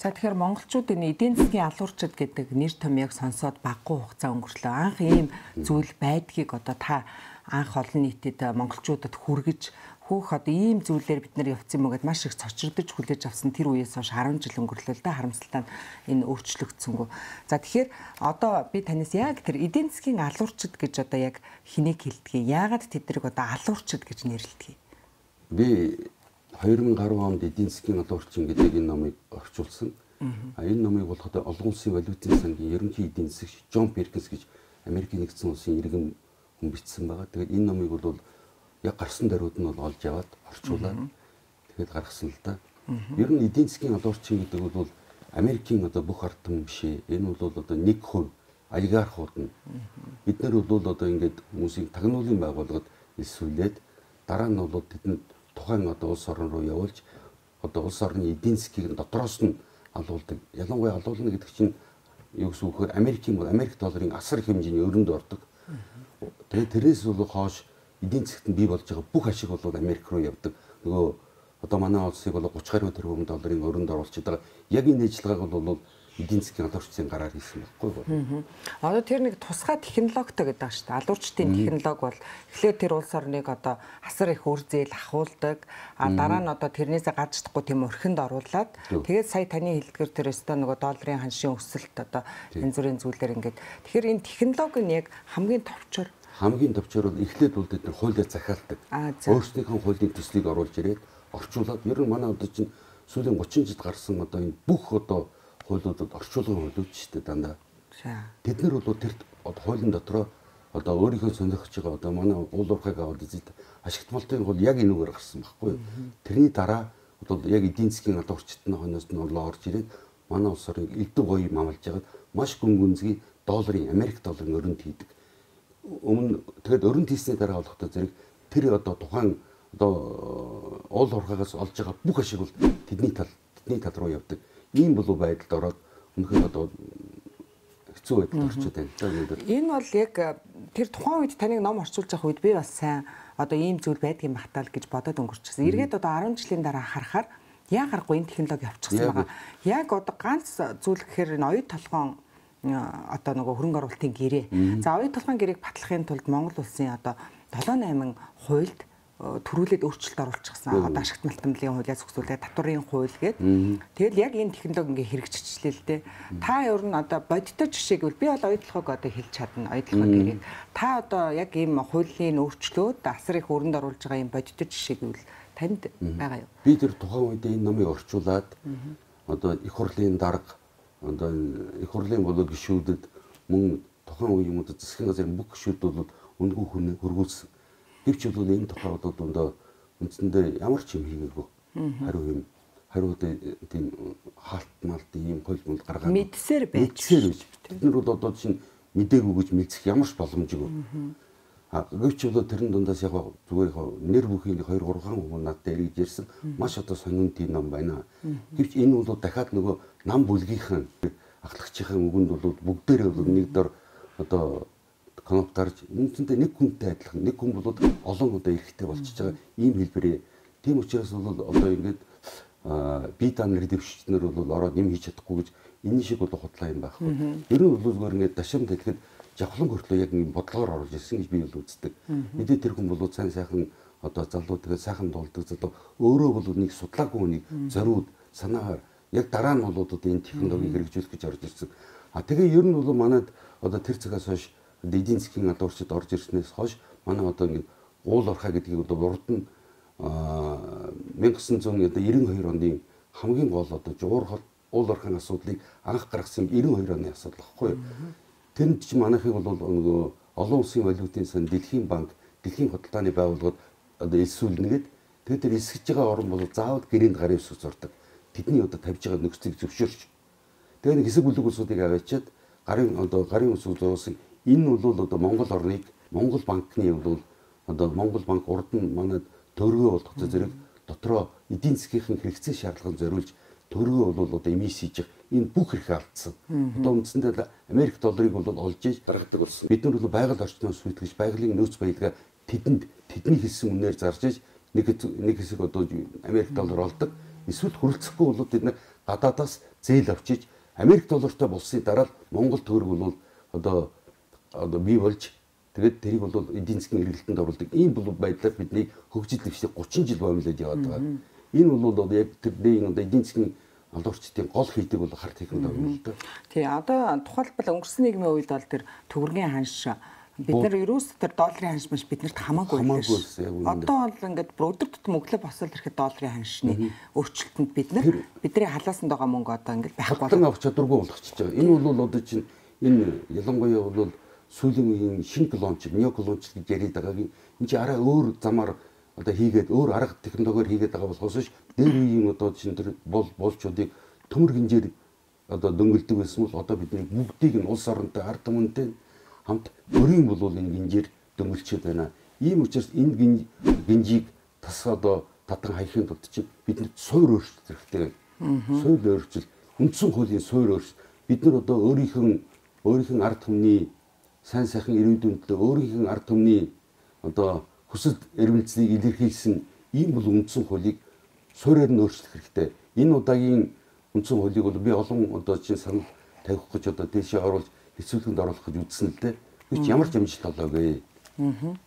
За тэгэхээр монголчууд энэ эдийн засгийн алуурчид гэдэг нэр томьёог сонсоод багагүй хугацаа өнгөрлөө. Анх ийм зүйл байдгийг одоо та анх олон нийтэд монголчуудад хүргэж хөөх одоо ийм зүйлээр бид нар явцсан юм уу гэд маш их цочирдож хүлээж авсан тэр үеэс хойш 10 жил өнгөрлөө л да харамсалтай энэ өөрчлөгдсөнгөө. За тэгэхээр одоо би танаас яг тэр эдийн засгийн алуурчид гэж одоо яг хэнийг хэлдгийг, яагаад тэднийг одоо алуурчид гэж нэрлэдэг? Би 2010 онд эдийн засгийн алуурчин гэдэг энэ номыг орчуулсан. Энэ номыг болоход олон улсын валютын сангийн ерөнхий эдийн засагч Джон Перкинс гэж Америкийн нэгдсэн улсын иргэн хүн бичсэн байгаа. Тэгээд энэ номыг бол яг гарсан даруйд нь бол олж аваад орчуулаад тэгээд гаргасан л да. Ер нь эдийн засгийн алуурчин гэдэг бол Америкийн одоо бүх ард түмэн биш ээ. Энэ бол одоо нэг хувь олигархууд нь бид нар бол одоо ингээд хүмүүсийг тагнуулын байгууллагад элсүүлээд дараа нь бол тэдэнд тухайн одоо улс орн руу явуулж одоо улс орны эдийн засгийг дотроос нь алуулдаг. Ялангуяа алуулна гэдэг чинь юу гэсэн үг вэ? Америк долларын асар их хэмжээний өрөнд ордог. Тэгээд тэрнээс бол хойш эдийн засгт нь бий болж байгаа бүх ашиг бол Америк руу явдаг. Нөгөө одоо манай улсыг бол 30 гаруй тэрбум долларын өрөнд оруулчихад байгаа. Яг энэ ажиллагааг бол эдийн засгийн алуурчдын гараар хийсэн байхгүй юу? Одоо тэр нэг тусгай технологитой гэдэг байгаа шүү дээ. Алуурчдын технологи бол эхлээд тэр улс орныг одоо асар их үр зээл ахуулдаг. Дараа нь одоо тэрнээсээ гадждахгүй тийм өрхөнд оруулаад тэгээд сая таны хэлдгэр тэр өстө нөгөө долларын ханшийн өсөлт одоо энэ зүрийн зүйлээр ингээд тэгэхээр энэ технологи нь яг хамгийн товчор бол эхлээд бол бид нар хуулиар захиалдаг. Өөрсдийнхөө хуулийн төслийг оруулж ирээд орчуулад ер нь манай одоо чинь сүүлийн 30 жилд гарсан одоо энэ бүх одоо хуулиудад орчуулгын хуулиуд шүү дээ дандаа. Тэд нар бол тэр хуулийн дотроо одоо өөрийнхөө сонирхож байгаа одоо манай уул уурхайг аваад үзээд ашигтмалтын хууль яг энүүгээр гарсан байхгүй юу? Тэрний дараа бол яг эдийн засгийн алуурчдын хойноос нь орж ирээд манай улс орныг элдв гоё амлаж ягаад маш гүн гүнзгий долларын Америк долларын өрөнд хийдэг. Тэгээд өрөнд хийсний дараа болохтой зэрэг тэр одоо тухайн одоо уул уурхайгаас олж байгаа бүх ашиг бол тэдний тал руу явдаг. Ийм болов байдалд ороод өнөхөр одоо хэцүү байдалд орчод байна. Энэ бол яг тэр тухайн үед таныг ном орчуулж авах үед би бас сайн одоо ийм зүйл байдгийн багтаал гэж бодоод өнгөрчихсөн. Эргээд одоо 10 жилийн дараа харахаар яг гарахгүй энэ технологи явчихсан байгаа. Яг одоо ганц зүйл гэхээр энэ оюут толгоон одоо нөгөө хөрөнгө оруулалтын гэрээ. За оюут толгоон гэрээг батлахын тулд Монгол улсын одоо 7-8 хуульд төрүүлээд өөрчлөлт оруулчихсан. Одоо ашигт малтамлын хуулиас зөвхөлээ татварын хууль гэдэг. Тэгэл яг энэ технологи ингээ хэрэгжчихлээ л дээ. Та ер нь одоо бодиттой жишээг бол би бол оюутлогыг одоо хэлж чадна. Оюутлогыг гэрээ. Та одоо яг ийм хуулийн өөрчлөлт асар их өрөнд оруулж байгаа ийм бодиттой жишээг бол танд байгаа юу? Би тэр тухайн үед энэ номыг орчуулад одоо их хурлын дарга одоо их хурлын болоод гишүүдэд мөн тухайн үеийн юмудад засгийн газрын бүх гишүүд бол үндгүй хүн хөргүүлсэн. Гэвч бол энэ тухай одоо дундаа үндсэндээ ямар ч юм хийгээгүй. Хариу тийм хаалт ийм хөл мөл гаргаад мэдсээр байж. Бид нар бол одоо чинь мдэггүй гэж мэдсэх ямар ч боломжгүй. Гэвч бол тэрэн дундаас яг зүгээр нэр бүхийн 2 3 хүн надад ирж ирсэн. Маш одоо сонин тийм ном байна. Гэвч энэ бол дахиад нөгөө нам бүлгийнхэн ахлагчийн үгэнд бол бүгдээрээ бол нэг дор одоо коноптарж үнэндээ нэг хүнтэй адилхан нэг хүн бол олон удаа эрэхтэй болчихж байгаа ийм хэлбэрээ. Тийм учраас бол одоо ингээд бие даанэр дэвшигчнэр бол ороод юм хийж чадахгүй гэж энэ шиг бол худлаа юм байхгүй. Ер нь бол зүгээр ингээд дашамд хэлэхэд жавхлан хөртлөө яг ийм бодлогоор орж ирсэн гэж би бол үздэг. Мэдээ тэр хүн бол сайн сайхан одоо залуу тэгээд сайхан дуулдаг залуу өөрөө бол нэг судлаагүй нэг зориуд санаагаар яг дараа нь бол одоо энэ технологиг хэрэгжүүлэх гэж орж ирсэн. Тэгээ ер нь бол манайд одоо тэр цагаас хойш эдийн засгийн алуурчид орж ирснээс хойш манай одоо ингэ уул уурхай гэдгийг одоо урд нь 1992 оны хамгийн гол одоо уул уурхайн асуудлыг анх гаргасан 92 оны асуудал багхгүй. Тэнд ч манайхыг бол нөгөө олон улсын валютын сан Дэлхийн банк, Дэлхийн худалдааны байгууллагад одоо элсүүлнэгээд тэгээд тэр эсгэж байгаа орн бол заавал гэрээнд гарын ус зурдаг. Тэдний одоо тавьж байгаа нөхцөлийг зөвшөөрч. Тэгээд нэг хэсэг бүлэг улсуудыг аваачаад гарын ус зурсан. Энэ бол одоо Монгол орныг Монгол банкны бол одоо Монгол банк урд нь манайд төгрөгөө болгох зэрэг дотроо эдийн засгийн хэрэгцээ шаардлагыг зориулж төгрөгөө бол одоо эмис хийж энэ бүх хэрэг алдсан. Одоо үндсэндээ Америк долларыг бол олж иж гаргадаг болсон. Бид нар бол байгаль орчноос сүйтгэж байгалийн нөөц баялгаа тэдний хэлсэн үнээр зарж иж нэг хэсэг одоо Америк доллар олдог. Эсвэл хөрөлцөхгүй бол бид нар гадаадаас зээл авчиж Америк доллартай болсны дараа Монгол төгрөг бол одоо бий болж тэгээд тэрийг бол эдийн засгийн эргэлтэнд оруулдаг. Ийм бол байдлаар бидний хөгжил дэвшиг 30 жил боомлоод яваад байгаа. Энэ бол яг тэрний эдийн засгийн алуурчдын гол хийдэг бол харт техник юм л да. Тий, одоо тухайлбал өнгөрсөн нийгмийн үед бол тэр төгрөгийн ханш бид нар ерөөс тэр долларын ханш маш биднэрт хамаагүй байсан. Одоо бол ингээд өдөр тутам өглөө босол ирэхэд долларын ханшны өөрчлөлтөнд бидний халаасанд байгаа мөнгө одоо ингээд байхгүй болоо. Авах чадваргүй болгочихж байгаа. Энэ бол одоо чинь энэ ялангуяа бол сүүлийн үеийн шинэ колонич, неоколонич гэж яриад байгаагийн энэ чи арай өөр замаар одоо хийгээд өөр арга технологиор хийгээд байгаа болохоос дээр үеийн одоо чинь тэр болчуудыг төмөр хинжээр одоо дөнгөлдөг байсан бол одоо бидний бүгдийг нь улс оронтой ард түмэнтэй хамт өрийн бол энэ гинжээр дөнгөлчөөд байна. Ийм учраас энэ гинжийг тас одоо татан хаяхын тулд чинь бидэнд суур өөрчлөлт хэрэгтэй. Суур өөрчлөлт, үндсэн хуулийн суур өөрчлөлт. Бид нар одоо өөрийнх нь ард түмний сайн сайхан ирээдүйн төлөө өөрийнх нь ард түмний одоо хүсэл эрмэлзлийг илэрхийлсэн ийм бол үндсэн хуулийг суурьаар нь өөрчлөх хэрэгтэй. Энэ удаагийн үндсэн хуулийг бол би олон одоо чинь санал тавих гэж одоо дэшээ оруулж хэсүүлэнд оруулах гэж үзсэн л дээ. Гэвч ямар ч амжилт олоогүй.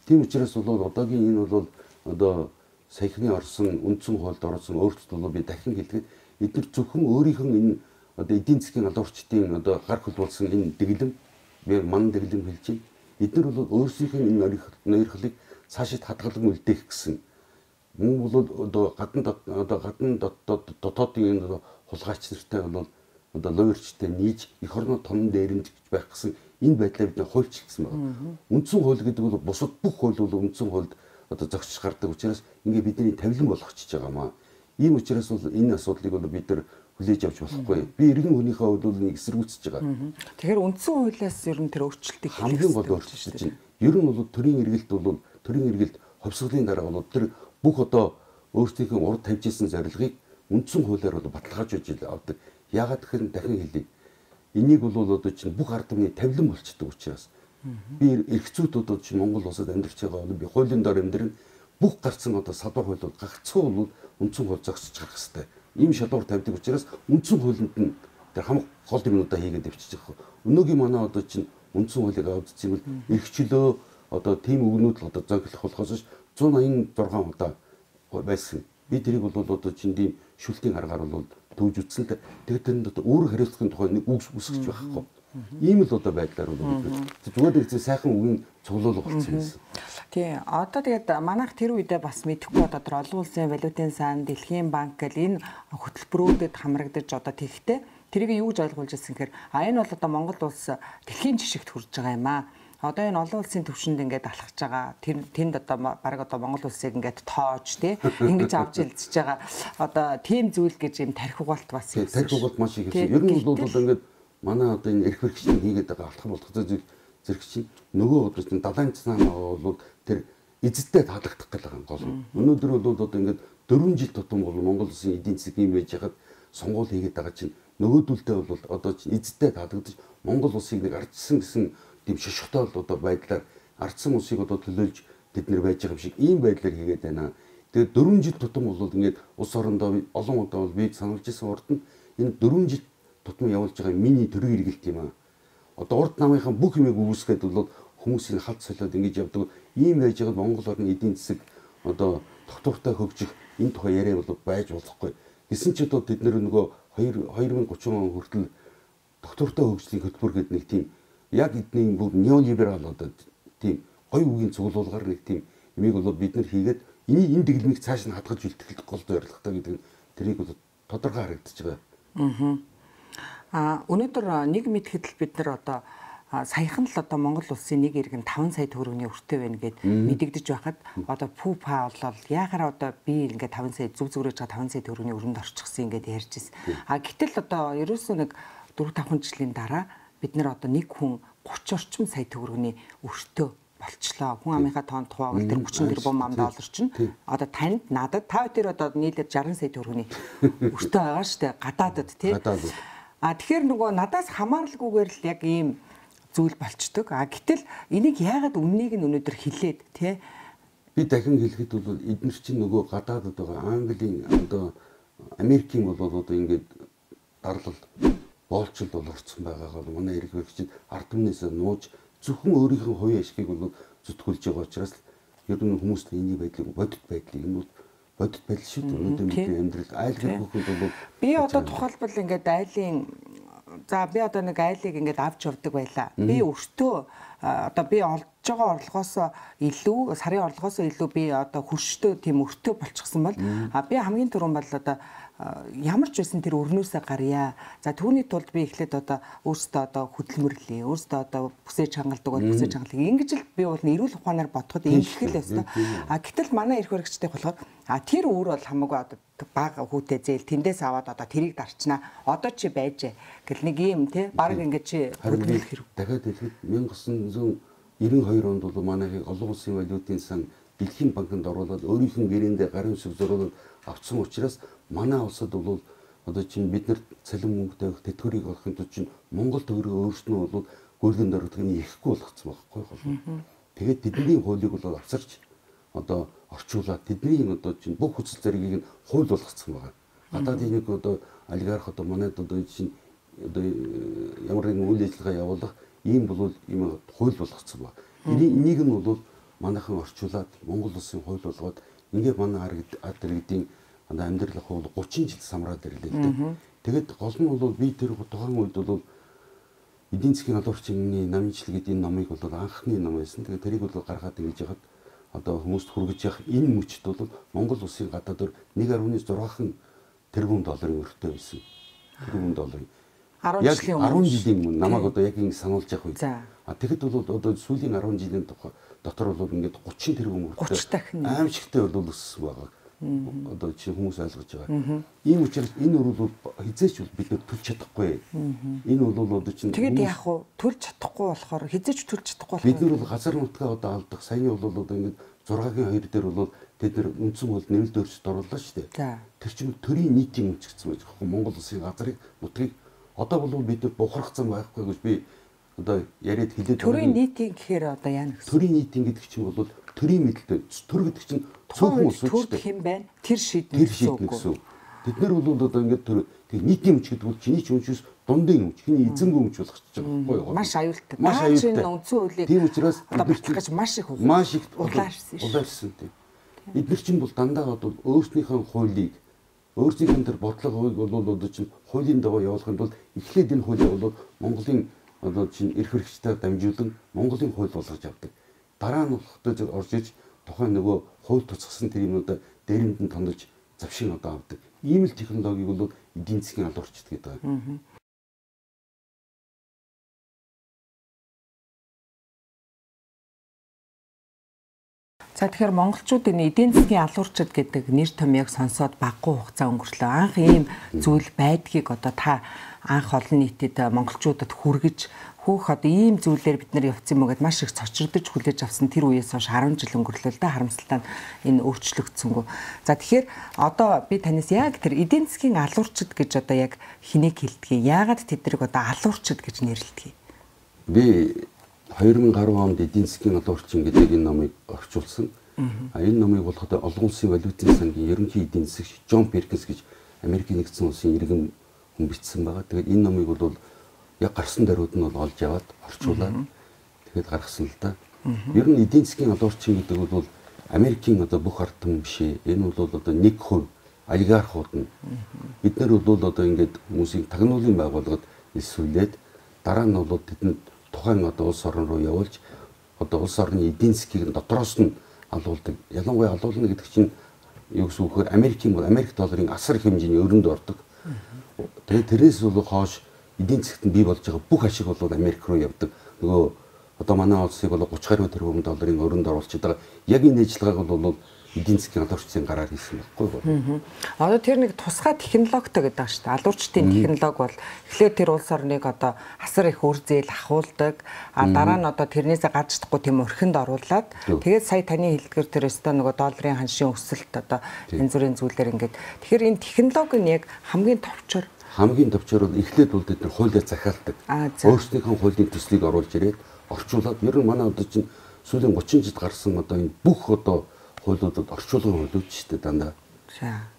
Тийм учраас бол одоогийн энэ бол одоо саяхны орсон үндсэн хуульд орсон өөрчлөлт бол би дахин хэлгээд эдгээр зөвхөн өөрийнх нь энэ одоо эдийн засгийн алуурчдын одоо гар хөл болсон энэ дэглэм би ман дэглэм хэлж байна. Эдгээр бол өөрсдийнх нь энэ нойрхлыг цаашид хадгалан үлдээх гэсэн. Мөн бол одоо гадна дотоодын энэ хулгайч нартай бол одоо лоерчтэй нийж эх орноо томн дээрэмж байх гэсэн энэ байдлаа бид хуульчилсан байна. Үндсэн хууль гэдэг бол бусад бүх хууль бол үндсэн хуульд одоо зогсож гардаг учраас ингээ бидний тавилан болгочихж байгаамаа. Ийм учраас бол энэ асуудлыг бол бид нар хүлээж авч болохгүй. Би иргэн хүнийхээ хувьд бол нэг эсэргүүцэж байгаа. Тэгэхээр үндсэн хуулиас ер нь тэр өөрчлөлтийг хамгийн гол өөрчлөлт чинь ер нь бол төрийн эргэлт хувьсгалын дараа бол тэр бүх одоо өөрсдийнхөө урд тавьж исэн зорилгыг үндсэн хуулиар бол баталгаажуулж авдаг. Яагаад гэхээр дахин хэлье. Энийг бол одоо чинь бүх ард түмний тавилан болчдөг учраас би эрхцүүд одоо чинь Монгол улсад амьдарч байгаа бол би хуулийн дор амьдрын бүх гарцсан одоо салбар хууль бол гагцхүү бол үндсэн хууль зогсож гарах хэрэгтэй. Ийм шалгуур тавьдаг учраас үндсэн хуулинд нь тэр хамаг гол юмудаа хийгээд явчихж байгаа. Өнөөгийн манай одоо чинь үндсэн хуулийг авдсан бол эрхчлөө одоо тийм өгнүүд л одоо зоглох болохоос 186 удаа байсан. Би тэрийг бол одоо чинь тийм шүлтийн аргаар бол төвж үтсэн л тэгээд тэнд одоо үүрэг хариуцлагын тухай нэг үг үсгэж байхгүй. Ийм л одоо байдлаар бол зүгээр нэг сайхан үгийн цуглуулга болсон юм. Тий, одоо тэгээд манайх тэр үедээ бас мэдэхгүй одоо олон улсын валютын сан, Дэлхийн банк гэл энэ хөтөлбөрүүдэд хамрагдаж одоо тэгхтээ тэрийг юу гэж ойлгуулж ирсэн гэхээр энэ бол одоо Монгол улс дэлхийн жишгт хүрж байгаа юм аа. Одоо энэ олон улсын төвшөнд ингээд алхаж байгаа. Тэнд одоо баг одоо Монгол улсыг ингээд тоож тий ингэж авч илжж байгаа. Одоо тийм зүйл гэж юм тарих угаалт бас юм. Тарих угаалт маш их гэсэн. Ер нь бол ингээд манай одоо энэ эрх баригчдын хийгээд байгаа алхам болгох зэрэг чинь нөгөө одоо чинь далайн цаанаа бол тэр эзэдтэй таалагдах гал байгаа гол. Өнөөдөр бол одоо ингээд 4 жил тутам бол Монгол улсын эдийн засгийн юм байж хаад сонгуул хийгээд байгаа чинь нөгөөдөлтэй бол одоо чинь эзэдтэй таалагдаж Монгол улсыг нэг ардсан гэсэн тийм шошготой бол одоо байдлаар ардсан улсыг одоо төлөөлж тэд нэр байж байгаа юм шиг ийм байдлаар хийгээд байна. Тэгээд 4 жил тутам бол ингээд улс орондоо олон удаа бол би сануулж ирсэн урд нь энэ 4 жил тутам явуулж байгаа миний төрийн эргэлт юм аа. Одоо урд намынхаа бүх юмыг үүсгээд бол хүмүүсийн халд солиод ингэж явдаг. Ийм байж байгаа Монгол орны эдийн засаг одоо тогтвортой хөгжих энэ тухай яриа бол байж болохгүй. Гэсэн ч одоо тэд нөгөө 2030 он хүртэл тогтвортой хөгжлийн хөтөлбөр гэдэг нэг тийм яг эдний бүр неолиберал одоо тийм гоё үгийн цуглуулгаар нэг тийм юмыг бол бид нар хийгээд энэ дэглэмийг цааш нь хадгалж үлдэх гол зорилготой гэдэг нь тэрийг бол тодорхой харагдаж байгаа. Өнөөдөр нэг мэдэхэд л бид нар одоо саяхан л одоо Монгол улсын нэг иргэн 5 сая төгрөгийн өртөө байна гэд мэдэгдэж байхад одоо ПУПА болол яахаар одоо би ингээд 5 сая зүг зүгрэж байгаа 5 сая төгрөгийн өрөнд орчихсон ингээд ярьж ирсэн. Гэтэл одоо ерөөсөө нэг 4-5 жилийн дараа бид нар одоо нэг хүн 30 орчим сая төгрөгийн өртөө болчлоо. Хүн амынхаа тоонд хуваавал тэр 30 тэрбум ам доллар чинь одоо танд надад та тэр одоо нийлээд 60 сая төгрөгийн өртөө байгаа штэ гадаадд тий. Тэгэхээр нөгөө надаас хамааралгүйгээр л яг ийм зүйл болчдөг. Гэтэл энийг яагаад үннийг нь өнөөдөр хилээд тий би дахин хэлэхэд бол эдгээр чинь нөгөө гадаадд байгаа Английн одоо Америкийн бол одоо ингээд дарлал боолчлол бол орцсон байгаагаа бол манай эрх баригчид ард түмнээс нууж зөвхөн өөрийнхөө хувийн ашгийг бол зүтгүүлж байгаа учраас ер нь хүмүүс энийг байдлыг бодит байдлыг бодит байдал шүү дээ. Өнөөдөр бидний амьдрал айл гэрхүүхэд бол би одоо тухайлбал ингээд айлын за би одоо нэг айлыг ингээд авч явдаг байлаа. Би өөртөө одоо би олж байгаа орлогоос илүү сарын орлогоос илүү би одоо хөрштэй тийм өртөө болчихсон бол би хамгийн түрүүн бол одоо ямар ч байсан тэр өрнөөсөө гарья. За түүний тулд би эхлээд одоо өөртөө одоо хөдөлмөрлөе. Өөртөө одоо бүсэж хангалдаг бол бүсэж хангалъя. Ингэж л би бол эрүүл ухаанаар бодоход ингэх л өстой. Гэтэл манай эрх баригчтай болохоор тэр өөр бол хамаагүй одоо бага хүүтэй зээл тэндээс аваад одоо тэрийг дарчнаа. Одоо чи байж гэл нэг юм те баг ингэж чи хөдөлмөрлөх хэрэг. Дахиад хэлэхэд 1992 онд бол манай олон улсын валютын сан Дэлхийн банкнд оруулаад өөрийнх нь гэрээндээ гарын үсэг зурулаад авсан учраас манай улсад бол одоо чинь бид нар цалин мөнгөтэй тэтгэврийг олохын тулд чинь Монгол төгрөг өөрснөө бол гүйлгэн дөрөвдгийг ихгүй болгоцсон байхгүй юу. Тэгээд тэдний хуулийг бол авсарч одоо орчуулаад тэдний одоо чинь бүх хүсэл зэргийг нь хууль болгоцсон байгаа. Гадаадын нэг одоо олигарх одоо манайд одоо чинь одоо ямар нэгэн үйл ажиллагаа явуулах ийм бол ийм хууль болгоцсон байна. Энийг нь бол манайхан орчуулад Монгол улсын хууль болгоод ингээ манай ард иргэдийн амьдралах бол 30 жил самраад ирлээ л дээ. Тэгээд гол нь бол би тэр тухайн үед бол эдийн засгийн алуурчны намжил гэдэг энэ номыг бол анхны ном байсан. Тэгээд тэрийг бол гаргаад ингэж яхад одоо хүмүүст хүргэж явах энэ мөчд бол Монгол улсын гадаад 1.6 тэрбум долларын өртөө байсан. Тэрбум долларын 10 жилийн өмнө намайг одоо яг ингэ сануулж явах үед. Тэгэхэд бол одоо сүүлийн 10 жилийн дотор бол ингээд 30 тэрбум өртөө аимшигтай бол өссөн байгаа. Одоо чи хүмүүс ойлгож байгаа. Ийм учраас энэ бол хизээч бид нар төлж чадахгүй. Энэ бол одоо чинь тэгээд яг уу төлж чадахгүй болохоор хизээч төлж чадахгүй болохоор бид нар бол газар нутгаа одоо алдах. Саяны бол одоо ингээд 6-гийн 2 дээр бол тэд нар үндсэн хууль нэмэлт өөрчлөлт орууллаа шүү дээ. Тэр чинь төрийн нийтийн өмчгдсэн байж байгаа. Монгол улсын газрыг нутгийг одоо бол бид нар бухархсан байхгүй гэж би одоо яриад хэлээд байгаа. Төрийн нийтийн гэхээр одоо яана гэсэн. Төрийн нийтийн гэдэг чинь бол төрийн мэдлэлтэй. Төр гэдэг чинь цөөхөн улс шүү дээ. Хэм байна? Тэр шийднэ гэсэн. Бид нар бол одоо ингээд нийтийн өмч гэдэг бол чиний ч өмчөөс дундын өмч, чиний эзэнгүй өмч болгоч байгаа байхгүй юу? Маш аюултай. Маш аюултай. Үндсэн хуулийг тийм учраас бид гэж маш их улаарсан тийм. Эдгээр чинь бол дандаа одоо өөрснийхөө хуулийг өөрсдийнх тэр бодлогыг бол одоо чинь хуулийн дагуу явуулахын тулд эхлээд энэ хуулийг бол Монголын одоо чинь эрх хэрэгчтэй дамжуулан Монголын хууль болгож авдаг. Дараа нь хөтөж орж иж тухайн нөгөө хууль тусгасан тэр юмудаа дээрэнд нь тондож завшин одоо авдаг. Ийм л технологиг бол эдийн засгийн алуурчд гэдэг. За тэгэхээр монголчууд энэ эдийн засгийн алуурчид гэдэг нэр томьёог сонсоод баггүй хугацаа өнгөрлөө. Анх ийм зүйл байдгийг одоо та анх олон нийтэд монголчуудад хүргэж хөөх одоо ийм зүйлээр бид нар явцсан юм уу гэд маш их цочирдож хүлээж авсан тэр үеэс хойш 10 жил өнгөрлөө л да харамсалтай энэ өөрчлөгдсөнгөө. За тэгэхээр одоо би танаас яг тэр эдийн засгийн алуурчид гэж одоо яг хэнийг хэлдгийг яагаад тэднийг одоо алуурчид гэж нэрлэдэг? Би 2010 онд эдийн засгийн алуурчин гэдэг энэ номыг орчуулсан. Энэ номыг болоход олон улсын валютын сангийн ерөнхий эдийн засагч Джон Перкинс гэж Америкийн нэгдсэн улсын иргэн хүн бичсэн байгаа. Тэгээд энэ номыг бол яг гарсан даруйд нь бол олж яваад орчуулад тэгээд гаргасан л да. Ер нь эдийн засгийн алуурчин гэдэг бол Америкийн одоо бүх ард түмэн биш ээ. Энэ бол одоо нэг хувь олигархууд нь бид нар бол одоо ингээд хүмүүсийн тагнуулын байгууллагад элсүүлээд дараа нь бол тэдэнд тухайн одоо улс орн руу явуулж одоо улс орны эдийн засгийг дотроос нь алуулдаг. Ялангуяа алуулна гэдэг чинь юу гэсэн үг вэ? Америк долларын асар их хэмжээний өрөнд ордог. Тэгээд тэрнээс бол хойш эдийн засгт нь бий болж байгаа бүх ашиг бол Америк руу явдаг. Нөгөө одоо манай улсыг бол 30 гаруй тэрбум долларын өрөнд оруулчихад байгаа. Яг энэ ажиллагааг бол эдийн засгийн алуурчдын гараар хийсэн байхгүй юу? Одоо тэр нэг тусгай технологитой гэдэг шүү дээ. Алуурчдын технологи бол эхлээд тэр улс орныг одоо асар их үр зээл ахуулдаг. Дараа нь одоо тэрнээсээ гарч чадахгүй тийм өрхөнд оруулаад тэгээд сая таны хэлдгэр тэр өстө нөгөө долларын ханшийн өсөлт одоо энэ зүрийн зүйлээр ингээд тэгэхээр энэ технологи нь яг хамгийн товчор бол эхлээд бол бид нар хуулиа захиалдаг. Өөрсдийнхөө хуулийн төслийг оруулж ирээд орчуулад ер нь манай одоо чинь сүүлийн 30 жилд гарсан одоо энэ бүх одоо хуулиудад орчуулгын хуулиуд шүү дээ дандаа.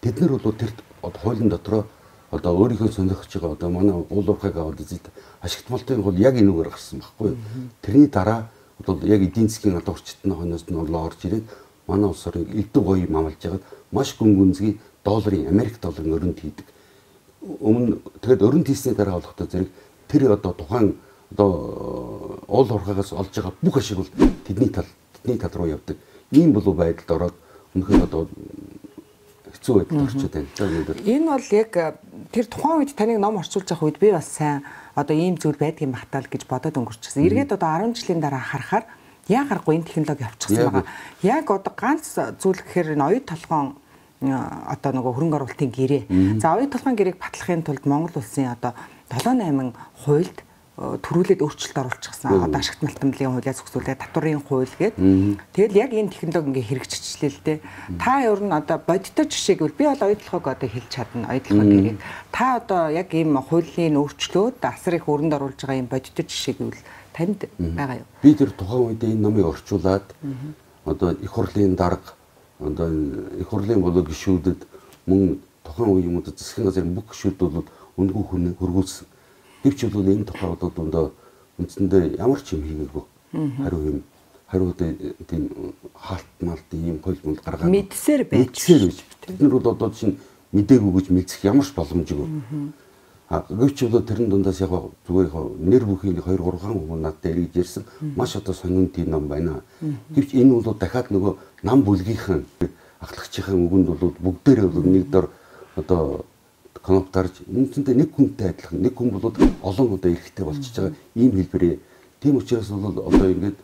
Тэд нар бол тэр хуулийн дотроо одоо өөрийнхөө сонирхож байгаа одоо манай уул уурхайг аваад үзээд ашигтмалтын бол яг энэгээр гарсан байхгүй. Тэрний дараа бол яг эдийн засгийн албан орчтны хойноос нь орж ирээд манай улс орны элдв гоё амлж ягаад маш гүн гүнзгий долларын Америк долларын өрөнд хийдэг. Өмнө тэгээд өрөнд хийсний дараа болохдоо зэрэг тэр одоо тухайн одоо уул уурхайгаас олж байгаа бүх ашиг бол тэдний тал руу явдаг. Ийм болов байдалд ороод үнэхээр одоо хэцүү байдалд орчод байна. Энэ бол яг тэр тухайн үед таныг ном орчуулж байгаа үед би бас сайн одоо ийм зүйл байдгийн багтаал гэж бодоод өнгөрчихсөн. Эргээд одоо 10 жилийн дараа харахаар яг гарахгүй энэ технологи авчихсан байгаа. Яг одоо ганц зүйл гэхээр энэ оюут толгоон одоо нөгөө хөрөнгө оруулалтын гэрээ. За оюут толгоон гэрээг батлахын тулд Монгол улсын одоо 7-8 хуульд төрүүлээд өөрчлөлт оруулчихсан. Одоо ашигт малтамлын хуулиас зөвсүүлээд татварын хууль гээд. Тэгэл яг энэ технологи ингээ хэрэгжчихлээ л дээ. Та ер нь одоо бодиттой жишээ гэвэл би бол оюут толгойг одоо хэлж чадна. Оюут толгой гэрээг. Та одоо яг ийм хуулийн өөрчлөлт асар их өрөнд оруулж байгаа ийм бодиттой жишээ гэвэл танд байгаа юу? Би тэр тухайн үед энэ номыг орчуулад одоо их хурлын дарга одоо их хурлын болоо гишүүдэд мөн тухайн үеийн одоо засгийн газрын бүх гишүүд бол үндгүй хүн хөргүүлсэн. Гэвч бол энэ тухай одоо дундаа үндсэндээ ямар ч юм хийгээгүй. Хариу тийм хаалт малт ийм хөлбөнд гаргаад мэдсээр байж. Бид нар бол одоо чинь мдээгүй гэж мэдсэх ямар ч боломжгүй. Гэвч бол тэрэн дундаас яг зүгээр нэр бүхийн 2-3 хүн надад эргэж ирсэн. Маш одоо сонин тийм ном байна. Гэвч энэ бол дахиад нөгөө нам бүлгийнхэн ахлагчийн үгэнд бол бүгдээрээ бол нэг дор одоо коноптарж үнэндээ нэг хүнтэй адилхан нэг хүн бол олон удаа эрэхтэй болчихж байгаа ийм хэлбэрээ. Тийм учраас бол одоо ингээд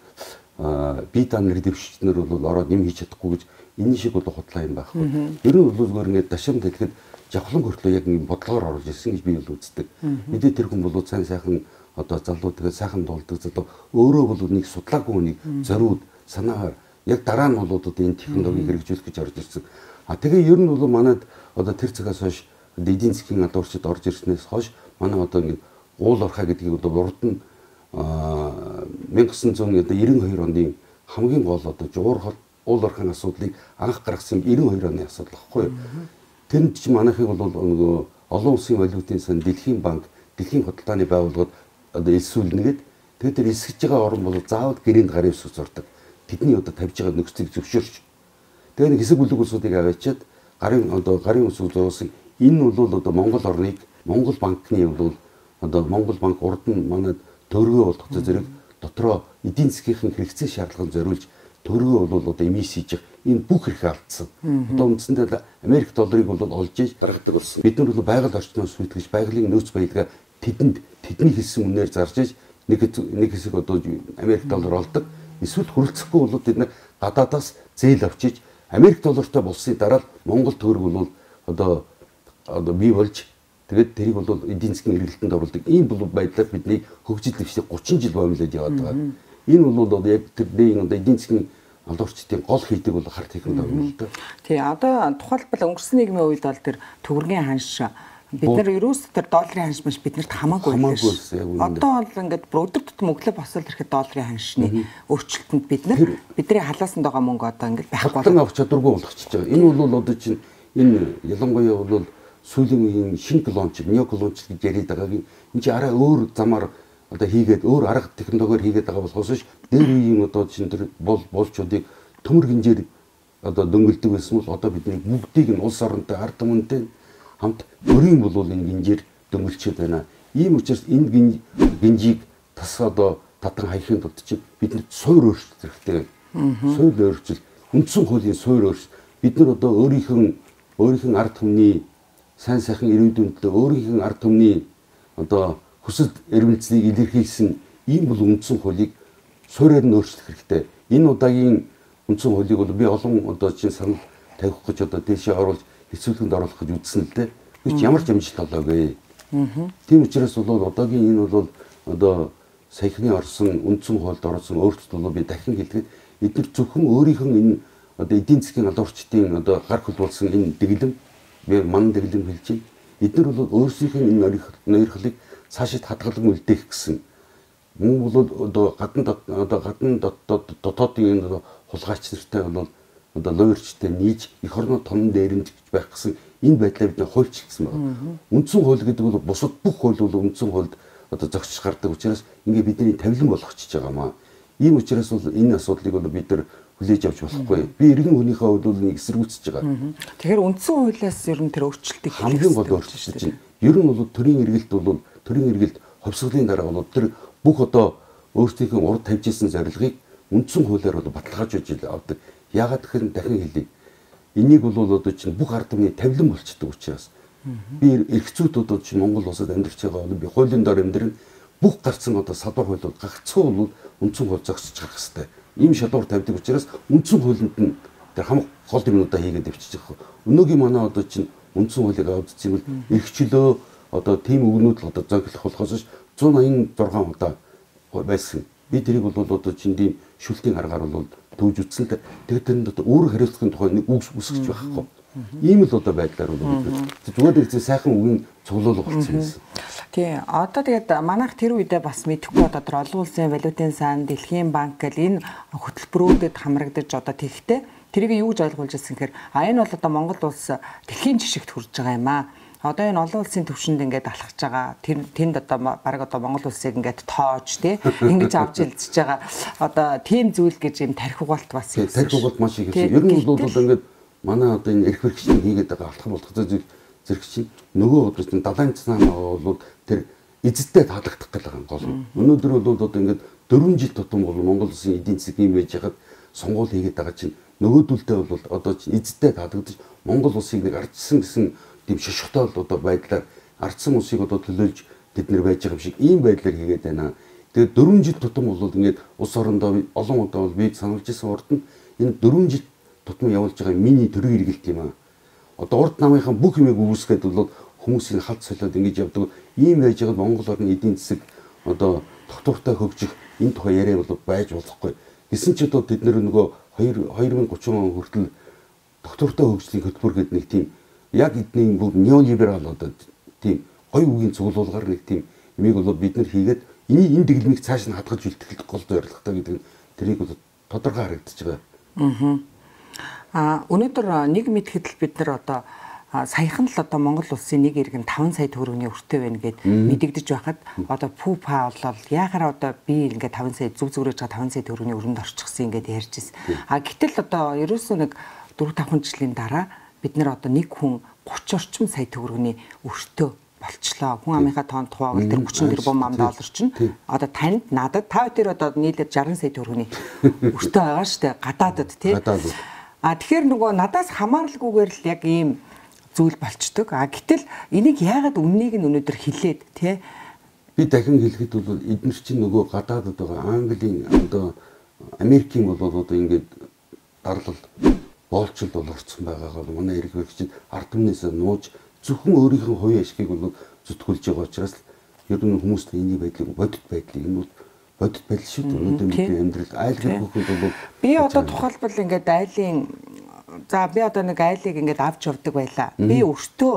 би та нар дэвшигчнэр бол ороод юм хийж чадахгүй гэж энэ шиг бол худлаа юм байхгүй. Ер нь бол зүгээр ингээд дашамд хэлэхэд жавхлан хөртлөө яг ийм бодлогоор орж ирсэн гэж би бол үздэг. Мэдээ тэр хүн бол сайн сайхан одоо залуу тэгээд сайхан дуулдаг залуу өөрөө бол нэг судлаагүй хүнийг зориуд санаагаар яг дараа нь бол одоо энэ технологиг хэрэгжүүлэх гэж орж ирсэн. Тэгээ ер нь бол манайд одоо тэр цагаас хойш эдийн засгийн албан орчид орж ирснээс хойш манай одоо ингэ уул уурхай гэдгийг одоо урд нь 1992 оны хамгийн гол одоо жуурхал уул уурхайн асуудлыг анх гаргасан 92 оны асуудал байхгүй юу. Тэнд ч манайхыг бол нөгөө олон улсын валютын сан Дэлхийн банк, Дэлхийн худалдааны байгууллагад одоо элсүүлнэгээд тэгээд тэр эсгэж байгаа орн бол заавал гэрээнд гарын ус зурдаг. Тэдний одоо тавьж байгаа нөхцөлийг зөвшөөрч. Тэгээд нэг хэсэг бүлэг улсуудыг аваачаад гарын ус зурсан энэ бол одоо Монгол орныг Монгол банкны бол одоо Монгол банк урд нь манад төгрөгөө болох зэрэг дотроо эдийн засгийн хэрэгцээ шаардлагыг зориулж төгрөгөө бол одоо эмис хийж энэ бүх хэрэг алдсан. Одоо үндсэндээ Америк долларыг бол олж иж даргадаг болсон. Бид нар бол байгаль орчноос сүйтгэж байгалийн нөөц баялгаа тэдний хэлсэн үнээр зарж иж нэг хэсэг одоо Америк доллар олдог. Эсвэл хүрэлцэхгүй бол бид нар гадаадаас зээл авчиж Америк доллартай болсны дараа Монгол төгрөг бол одоо бий болж тэгээд тэрийг бол эдийн засгийн эргэлтэнд оруулдаг. Ийм бол байдлаар бидний хөгжил дэвшиг 30 жил боомлоод яваад байгаа. Энэ бол одоо яг тэрний одоо эдийн засгийн албан орчдын гол хийдэг бол хар технологи юм л да. Тий, одоо тухайлбал өнгөрсөн нийгмийн үед бол тэр төгрөгийн ханш бид нар ерөөс тэр долларын ханш маш биднэрт хамаагүй байсан. Одоо бол ингээд өдөр тутам өглөө босол ирэхэд долларын ханшны өөрчлөлтөнд бидний халаасанд байгаа мөнгө одоо ингээд байхгүй болон авах чадваргүй болгочихж байгаа. Энэ бол одоо чинь энэ ялангуяа бол сүүлийн үеийн шинэ колоничлог, неоколоничлог гэж яриад байгаагийн энэ чинь арай өөр замаар одоо хийгээд өөр арга технологиор хийгээд байгаа болохоос дээр үеийн одоо чинь тэр болчуудыг төмөр хинжээр одоо дөнгөлдөг байсан бол одоо бидний бүгдийг нь улс оронтой ард түмэнтэй хамт өрийн бол энэ гинжээр дөнгөлчөөд байна. Ийм учраас энэ гинжийг тас одоо татан хаяхын тулд чинь бидний суур өөрчлөлт хэрэгтэй. Суур өөрчлөлт, үндсэн хуулийн суур өөрчлөлт. Бид нар одоо өөрийнх нь ард түмний сайн сайхан ирээдүйнтэй өөрийнх нь ард түмний одоо хүсэл эрмэлзлийг илэрхийлсэн ийм бол үндсэн хуулийг суурьаар нь өөрчлөх хэрэгтэй. Энэ удаагийн үндсэн хуулийг бол би олон одоо чинь санал тавих гэж одоо дэшээ оруулж хэцүүлэхэнд оруулах гэж үзсэн л дээ. Би ч ямар ч амжилт олоогүй. Тийм учраас бол одоогийн энэ бол одоо саяхны орсон үндсэн хуульд орсон өөрчлөлт бол би дахин хэлгээд эдгээр зөвхөн өөрийнх нь энэ одоо эдийн засгийн албан орчдын одоо гар хөлбүүлсэн энэ дэглэм би ман дэглэм хэлж байна. Эдгээр бол өөрсдийнх нь энэ нойрхлыг цаашид хадгалан үлдээх гэсэн. Мөн бол одоо гадны дотоодын энэ хулгайч нартай бол одоо лоерчтэй нийж эх орноо тонн дээрэмж гэж байх гэсэн энэ байдлаа бид хуульчлсан байна. Үндсэн хууль гэдэг бол бусад бүх хууль бол үндсэн хуульд одоо зогсож гардаг учраас ингээ бидний тавилан болгочихж байгаамаа. Ийм учраас бол энэ асуудлыг бол бид нар хүлээж авч болохгүй. Би иргэн хүнийхээ хувьд бол нэг эсэргүүцэж байгаа. Тэгэхээр үндсэн хуулиас ер нь тэр өөрчлөлтийг хамгийн гол өөрчлөлт чинь ер нь бол төрийн эргэлт ховсголын дараа бол тэр бүх одоо өөрсдийнхөө урд тавьж исэн зорилгыг үндсэн хуулиар бол баталгаажуулж авдаг. Яагаад гэхээр дахин хэлье. Энийг бол одоо чинь бүх ард түмний тавилан болчдөг учраас би эрхцүүд одоо чинь Монгол улсад амьдарч байгаа бол би хуулийн дор амьдрын бүх гарцсан одоо салбар хууль бол гагцхүү бол үндсэн хууль зогсож гарах хэрэгтэй. Ийм шалгуур тавьдаг учраас үндсэн хуулинд нь тэр хамаг гол юмнуудаа хийгээд явчихж байгаа. Өнөөгийн манай одоо чинь үндсэн хуулийг авдсан бол эрхчлөө одоо тийм өгнүүд одоо зохиолох болохоос 186 удаа байсан. Би тэрийг бол одоо чинь тийм шүлтийн аргаар бол төвж үтсэн л тэгээд тэрэнд одоо өөр хариуцлагын тухай нэг үг үсгэж байхгүй. Ийм л одоо байдлаар бол зүгээр нэг сайхан үгийн цуглуулга болсон юм. Тий. Одоо тэгээд манайх тэр үедээ бас мэдэхгүй одоо тэр олон улсын валютын сан, Дэлхийн банк гэл энэ хөтөлбөрүүдэд хамрагдаж одоо тэгхтээ тэрийг юу гэж ойлгуулж ирсэн гэхээр энэ бол одоо Монгол улс дэлхийн жишгт хүрж байгаа юм аа. Одоо энэ олон улсын төвшөнд ингээд алхаж байгаа. Тэнд одоо баг одоо Монгол улсыг ингээд тоож тий ингэж авч хэлцэж байгаа. Одоо тийм зүйл гэж юм тархи угаалт бас юм. Тархи угаалт маш их гэсэн. Ер нь бол ингээд манай одоо энэ эрх хэрэгчний хийгээд байгаа алхам болгох зэрэг чинь нөгөө одоо чинь далайн цаанаа бол тэр эзэдтэй таалагдах гал байгаа гол. Өнөөдөр бол одоо ингээд 4 жил тутам бол Монгол улсын эдийн засаг юм байж хаад сонгуул хийгээд байгаа чинь нөгөөдөлтэй бол одоо чинь эзэдтэй таалагдаж Монгол улсыг нэг ардсан гэсэн тийм шошготой одоо байдлаар ардсан улсыг одоо төлөөлж тэд нэр байж байгаа юм шиг ийм байдлаар хийгээд байна. Тэгээд 4 жил тутам бол ингээд улс орондоо олон удаа бол би сануулж ирсэн урд нь энэ 4 жил тутам явуулж байгаа миний төрийн эргэлт юм аа. Одоо урд намынхаа бүх юмыг үүсгээд бол хүмүүсийн халт солиод ингэж явдаг. Ийм байж байгаа Монгол орны эдийн засаг одоо тогтвортой хөгжих энэ тухай яриа бол байж болохгүй. Гэсэн ч одоо бид нөгөө 2030 он хүртэл тогтвортой хөгжлийн хөтөлбөр гэдэг нэг тийм яг эдний бүр неолиберал одоо тийм гоё үгийн цуглуулгаар нэг тийм юмыг бол бид нар хийгээд энэ дэглэмийг цааш нь хадгалж үлдэх гол зорилготой гэдэг нь тэрийг бол тодорхой харагдаж байгаа. Өнөөдөр нэг мэдэхэд л бид нар одоо саяхан л одоо Монгол улсын нэг иргэн 5 сая төгрөгийн өртөө байна гэд мэдэгдэж байхад одоо ПУПА бол яахаар одоо би ингээд 5 сая зүг зүгрэж байгаа 5 сая төгрөгийн өрөнд орчихсон ингээд ярьж ирсэн. Гэтэл одоо ерөөсөө нэг 4-5 жилийн дараа бид нар одоо нэг хүн 30 орчим сая төгрөгийн өртөө болчлоо. Хүн амынхаа тоонд хуваавал тэр 30 тэрбум ам доллар чинь одоо танд надад та тэр одоо нийлээд 60 сая төгрөгийн өртөө байгаа штэ гадаадд тий. Тэгэхээр нөгөө надаас хамааралгүйгээр л яг ийм зүйл болчдөг. Гэтэл энийг яагаад үннийг нь өнөөдөр хилээд тий би дахин хэлэхэд бол эдгээр чинь нөгөө гадаадд байгаа Английн одоо Америкийн бол одоо ингээд дарлал боолчлд бол орцсон байгаагаа манай эрх хэрэгчид ард түмнээс нууж зөвхөн өөрийнхөө хувийн ашгийг бол зүтгүүлж байгаа учраас ер нь хүмүүст энийг байдлыг бодит байдлыг энэ бол бодит байдал шүү дээ. Өнөөдөр бидний амьдрал айлгын бүхэнд бол би одоо тухайлбал ингээд айлын би одоо нэг айлыг ингээд авч явдаг байлаа. Би өртөө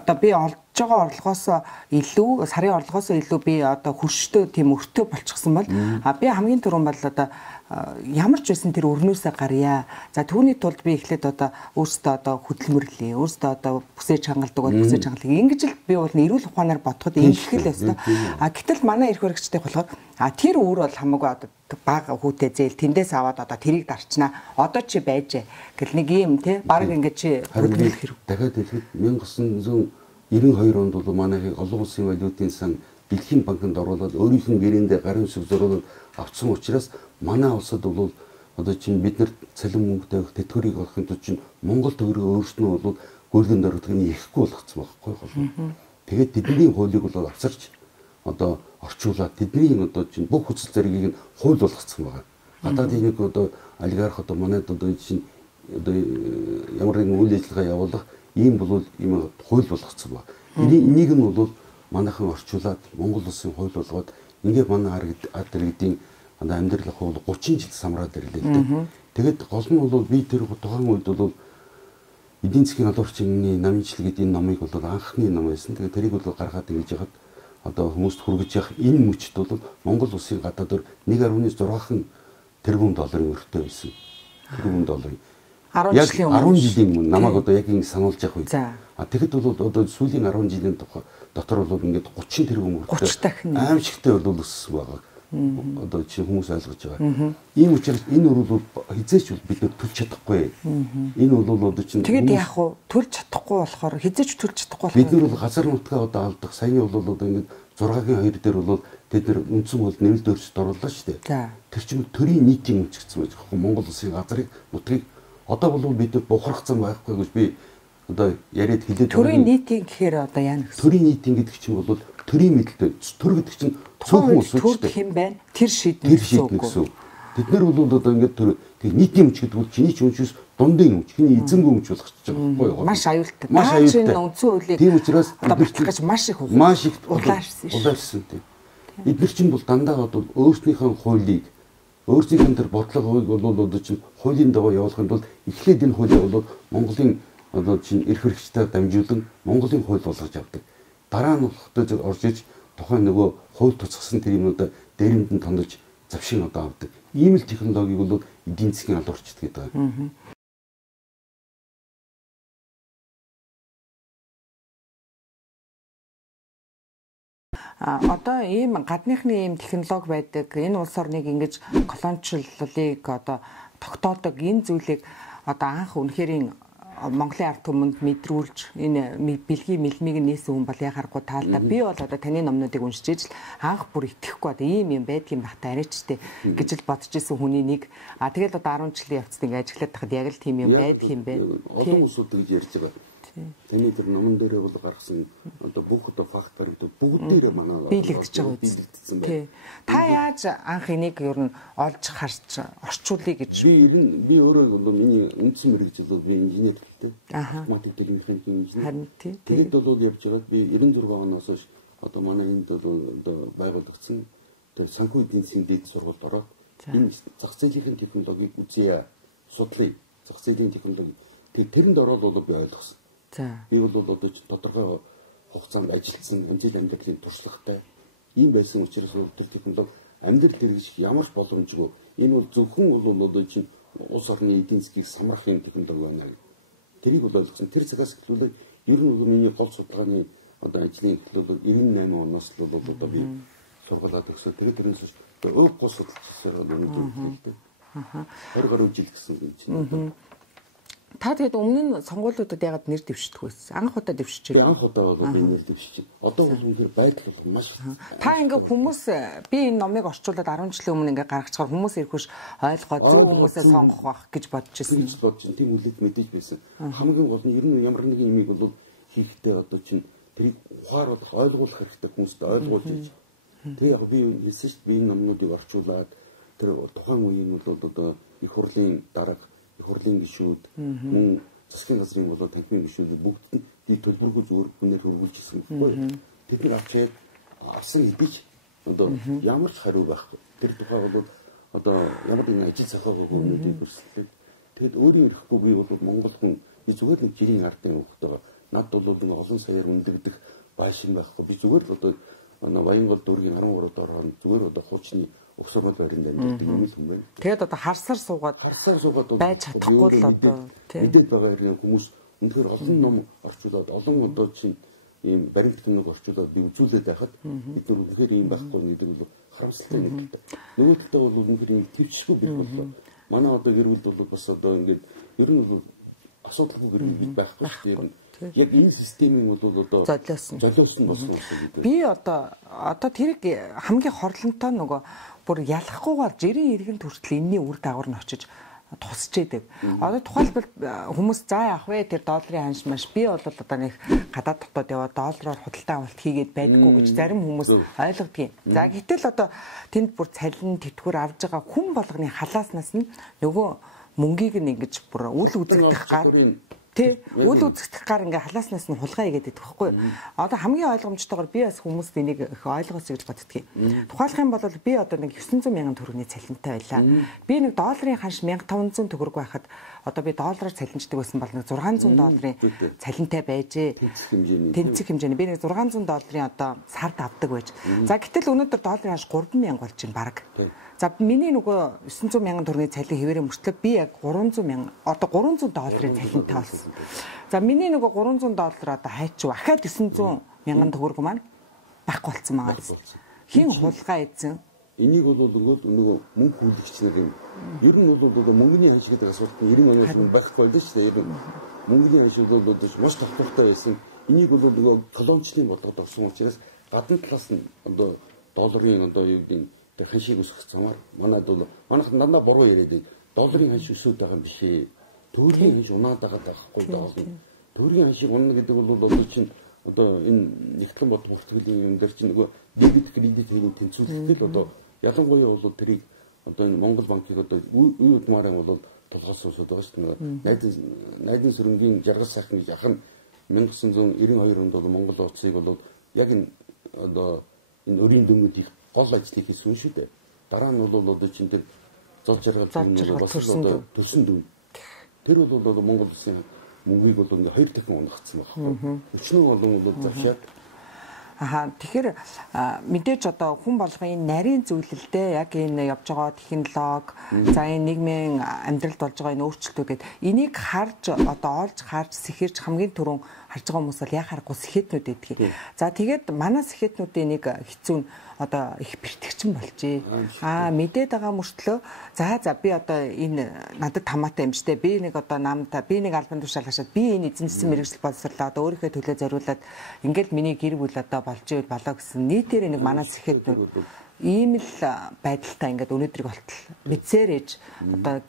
одоо би олж байгаа орлогоос илүү сарын орлогоос илүү би одоо хөрштэй тийм өртөө болчихсон бол би хамгийн түрүүн бол одоо ямар ч байсан тэр өрнөөсөө гарья. За түүний тулд би эхлээд одоо өөрсдөө одоо хөдөлмөрлөе. Өөрсдөө одоо бүсэж хангалдаг бол бүсэж хангалъя. Ингэж л би бол эрүүл ухаанаар бодоход ингэх л өстой. Гэтэл манай эрх хэрэгчтэй болохоор тэр өөр бол хамаагүй одоо бага хүүтэй зээл тэндээс аваад одоо тэрийг дарчнаа. Одоо чи байж гэл нэг юм те баг ингэж чи хөдөлмөрлөх хэрэг. Дахиад хэлэхэд 1992 онд бол манайхыг олон улсын валютын сан Дэлхийн банкнд оруулаад өөрийнх нь гэрээндээ гарын үсэг зурулаад авцсан учраас манай улсад бол одоо чинь бид нар цалин мөнгөтэй тэтгэврийг олохын тулд чинь Монгол төгрөгөө өөрснөө бол гүйлгэн дөрөвдгөний ихгүй болгоцсон байхгүй юу. Тэгээд тэдний хуулийг бол авсарч одоо орчуулаад тэдний одоо чинь бүх хүсэл зэргийг нь хууль болгоцсон байгаа. Гадаадын нэг одоо олигарх одоо манайд одоо чинь одоо ямар нэгэн үйл ажиллагаа явуулах ийм бол ийм хууль болгоцсон байна. Энийг нь бол манайхан орчуулад Монгол улсын хууль болгоод ингээд манай ард иргэдийн амьдралын хувьд 30 жил самраад ирлээ л дээ. Тэгээд гол нь бол би тэр тухайн үед бол эдийн засгийн албан орчмын намжил гэдэг энэ номыг бол анхны ном байсан. Тэгээд тэрийг бол гаргаад ингэж яхад одоо хүмүүст хүргэж явах энэ мөчд бол Монгол улсын гадаадаар 1.6 тэрбум долларын өртөө байсан. Тэрбум долларын. 10 яг жилийн 10 жилийн өмнө намайг одоо яг ингэ сануулж явах үед. За. Тэгэхэд бол одоо сүүлийн 10 жилийн дотор бол ингээд 30 тэрбум хүртэл 30 дахин аимшигтай бол өссөн байгаа. Одоо чи хүмүүс ойлгож байгаа. Ийм учраас энэ бол хизээч бид нар төлж чадахгүй. Энэ бол одоо чинь тэгээд яг уу төлж чадахгүй болохоор хизээч төлж чадахгүй бид нар бол газар нутгаа одоо алдах саяны бол одоо ингээд 6-гийн 2 дээр бол тэд нар үндсэн бол нэмэлт өөрчлөлт оруулаа шүү дээ. Тэр чинь төрийн нийтийн өмчгдсэн байж байгаа. Монгол улсын газрыг нутгийг одоо бол бид нар бухарх зам байхгүй гэж би одоо яриад хэлээд төрийн нийтийн гэхээр одоо яа гэсэн төрийн нийтийн гэдэг чинь бол төрийн мэдэлтэй төр гэдэг чинь цөөхөн улс үү төр хэм байна тэр шийднэ гэсэн. Бид нар бол одоо ингээд тэр нийтийн өмч гэдэг бол чиний ч өмчөөс дундын өмч чиний эзэнгүй өмч болох гэж байгаа байхгүй юу? Маш аюултай. Маш аюултай. Үндсэн хуулийг тийм учраас бичлэх гэж маш их улаашсан тийм. Эдгээр чинь бол дандаа одоо өөрснийхөө хуулийг өөрсдийнх нь тэр бодлогыг бол одоо чинь хуулийн дагуу явуулахын тулд эхлээд энэ хуулийг бол Монголын одоо чинь эрх хэрэгчтэй дамжуулан Монголын хууль болгож авдаг. Дараа нь болохтой орж иж тухайн нөгөө хууль туцгсан тэр юмудаа дээрэнд нь тондож завшин одоо авдаг. Ийм л технологиг бол эдийн засгийн аль орчит гэдэг. Одоо ийм гадныхны ийм технологи байдаг. Энэ улс орныг ингэж колоничлолыг одоо тогтоодог энэ зүйлийг одоо анх үнэхэрийн Монголын ард түмэнд мэдрүүлж энэ бэлгийн мэлмиг нээсэн хүн бол яхахгүй таалдаа би бол одоо таны номнуудыг уншиж ижил анх бүр итгэхгүй одоо ийм юм байдгийн бахта арайчтэй гэж л бодож исэн хүний нэг тэгэл одоо 10 жилийн явцад ингэ ажиглаад тахад яг л тийм юм байдаг юм байна. Олон улсууд гэж ярьж байгаа. Таны тэр номон дээрээ бол гаргасан одоо бүх одоо факт баримтууд бүгд дээрээ манай биелэгдэж байгаа биелэгдсэн байна. Та яаж анх энийг ер нь олж харж орчуулъя гэж би өөрөө бол миний үндсэн мэргэжил бол би инженер хэлтэй. Математик техникийн инженер. Тэгээд бол явж байгаа би 96 оноос хойш одоо манай энд бол одоо байгуулагдсан тэр санхүү эдийн засгийн дэд сургуульд ороод энэ зах зээлийн технологиг үзье судлаа. Зах зээлийн технологи тэрэнд ороод бол би ойлгосон. Би бол одоо тодорхой хугацаанд ажилласан амжилт амьдралын туршлагатай ийм байсан учраас тэр технологи амьдрал хэрэгжих ямар ч боломжгүй. Энэ бол зөвхөн бол одоо чинь улс орны эдийн засгийг самрах юм технологи байна. Тэрийг бол ойлгосон. Тэр цагаас эхлүүлээд ер нь бол миний гол судалгааны одоо ажлын эхлэл 98 оноос л бол одоо би сургалаад өгсөө. Тэгээд тэрнээс өг гол судалгаасаар өнөөдөр хэлдэг. 20 гаруй жил гэсэн юм чинь. Та тэгээд өмнө нь сонгуулиудад ягаад нэр дэвшдэг байсан? Анх удаа дэвшиж байна. Анх удаа бол би нэр дэвшиж байна. Одоо бол үнэхээр байдал бол маш. Та ингээ хүмүүс би энэ номыг орчуулад 10 жилийн өмнө ингээ гаргачихаар хүмүүс ирэхүш ойлгоод зөв хүмүүсээ сонгох байх гэж бодож ирсэн. Гэж бодож ин тийм үлээд мэдээж байсан. Хамгийн гол нь ер нь ямар нэгэн юмыг бол хийхдээ одоо чинь тэрийг ухааруулах, ойлгуулах хэрэгтэй хүмүүст ойлгуулж ийж. Тэг яг би хэлсэн шүү дээ би энэ номнуудыг орчуулад тэр тухайн үеийн бол одоо их хурлын дарга хурлын гишүүд мөн засгийн газрын болоо танхимын гишүүд бүгд ди төлбөргүй зүгээр хүнээр хөрвүүлж ирсэн байхгүй. Тэд нар авчаад авсан хэдий одоо ямар ч хариу байхгүй. Тэр тухай бол одоо ямар нэгэн ажил сахаагүй хүмүүсийг өрсөлдөв. Тэгэд өөрийн ирэхгүй би бол Монгол хүн би зүгээр нэг жирийн ардын хүүхдтэйгээ над бол нэг олон саяар үндэгдэх байшин байхгүй. Би зүгээр л одоо манай Баянгол дүүргийн 13 доор зүгээр одоо хуучны Өксөрмөд байранд амьдардаг юм л юм байна. Тэгээд одоо харсаар суугаад байж чадахгүй л одоо мэдээд байгаа хэрэг хүмүүс үнэхээр олон ном орчуулад олон одоо чинь ийм баримт технологи орчуулад би үзүүлээд байхад бид нар үнэхээр ийм байхгүй гэдэг бол харамсалтай юм л та. Нөгөө талдаа бол үнэхээр ийм төвчшгүй байх боллоо. Манай одоо гэр бүл бол бас одоо ингээд ер нь бол асуудалгүй гэр бүл байхгүй шүү дээ. Яг энэ системийн бол одоо золиосон болсон юм. Би одоо тэрийг хамгийн хорлонтой нөгөө бүр ялахгүйгээр жирийн иргэн төртөл энэний үр дагавар нь очиж тусч идэг. Одоо тухайлбал хүмүүс заа яах вэ тэр долларын ханш маш би бол одоо нэг гадаад дотоод яваад доллараар худалдаа авалт хийгээд байдгүй гэж зарим хүмүүс ойлгодгийг. За гэтэл одоо тэнд бүр цалин тэтгэвэр авж байгаа хүн болгоны халааснаас нь нөгөө мөнгийг нь ингэж бүр үл үзэгдэх гар үл үзэгдэх гар ингээ халааснаас нь хулгай игээд идэх байхгүй. Одоо хамгийн ойлгомжтойгоор би бас хүмүүст энийг их ойлгоосэй гэж боддгийг. Тухайлах юм бол би одоо нэг 900 мянган төгрөгийн цалинтай байлаа. Би нэг долларын ханш 1500 төгрөг байхад одоо би доллараар цалинждаг байсан бол нэг 600 долларын цалинтай байжээ. Тэнцэх хэмжээний би нэг 600 долларын одоо сард авдаг байж. За гэтэл өнөөдөр долларын ханш 3000 болж байна баг. За миний нөгөө 900 мянган төгрөгийн цалин хэвээрээ мөрчлөө би яг 300 мянган одоо 300 долларын цалинтай болсон. За миний нөгөө 300 доллар одоо хайчуу ахаад 900 мянган төгрөг маань байхгүй болсон байгаа. Хин хулгай эзэн. Энийг бол нөгөө мөнгө хүлэгч нар юм. Ер нь бол мөнгөний ханш гэдэг асуулт нь 90 оноос байхгүй байлаа шүү дээ. Ер нь мөнгөний ханш бол маш тогтвортой байсан. Энийг бол нөгөө колоничлын бодлогод орсон учраас гадна талаас нь одоо долларын одоо юу гэдэг тэр ханшийг өсгөх замаар манайд бол манайх дандаа буруу яриад долларын ханш өсөд байгаа юм биш ээ. Төгрөгийн ханш унаад байгаа байхгүй даа. Төгрөгийн ханшийг унана гэдэг бол одоо чинь одоо энэ нэгтгэн бодлого бүртгэлийн юм дээр чинь нөгөө дебет кредит хийх тэнцвэрлэлтэй л одоо ялангуяа бол тэрийг одоо энэ Монгол банкыг одоо үе удмаараа бол толгоосоосод байгаа шүү дээ. Найдын сөрөнгийн жаргал сайхан гэж ах нь 1992 онд бол Монгол улсыг бол яг энэ одоо энэ өрийн дөмнүүдийн гол ажлыг хийсэн шүү дээ. Дараа нь бол одоо чинь тэр зол жаргал зүйл бас одоо төрсөн дүн. Тэр бол Монгол улсын мөнгийг бол ингээ 2 дахин унагцсан байна. Өчнөө бол завшаад тэгэхээр мэдээж одоо хүн болгоны нарийн зүйлэлдээ яг энэ явж байгаа технологи за энэ нийгмийн амьдралд болж байгаа энэ өөрчлөлтүүдэд энийг харж одоо олж харж сэхэрч хамгийн түрүүн харж байгаа хүмүүс бол яхаарахгүй сэхэтнүүд эдгийг. За тэгээд манай сэхэтнүүдийн нэг хэцүү нь одоо их бэртгчин болжээ. Мэдээд байгаа мөртлөө за би одоо энэ надад тамаатай юм штэ. Би нэг одоо намтай би нэг албан тушаал хашаад би энэ эзэмшсэн мэрэгжил боловсруулаа одоо өөрийнхөө төлөө зориулаад ингээл миний гэр бүл одоо болж ивэл болоо гэсэн нийтээр нэг манай сэхэтнүүд ийм л байдалтай ингээд өнөөдрийг болтол мэдсээр ээж одоо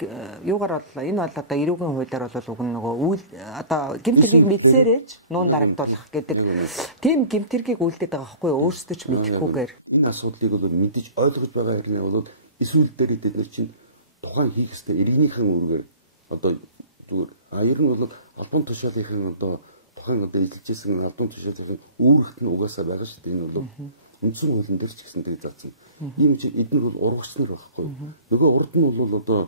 юугаар бол энэ бол одоо эрүүгийн хуулиар бол уг нь нөгөө үйл одоо гэмтэргийг мэдсээр ээж нуун дарагдуулах гэдэг тийм гэмтэргийг үйлдээд байгаа байхгүй өөрсдөө ч мэдэхгүйгээр асуудлыг бол мэдэж ойлгож байгаа хэрнээ бол эсвэл дээр бид нар чинь тухайн хийх ёстой иргэнийхэн үүргээр одоо зүгээр ер нь бол албан тушаалынхан одоо тухайн одоо эзэлжсэн албан тушаалын үүрэгт нь угаасаа байгаа шүү дээ. Энэ бол үндсэн хуулийн дээр ч гэсэн тэг заасан. Ийм ч эдгээр бол урагч нар байхгүй. Нөгөө урд нь бол одоо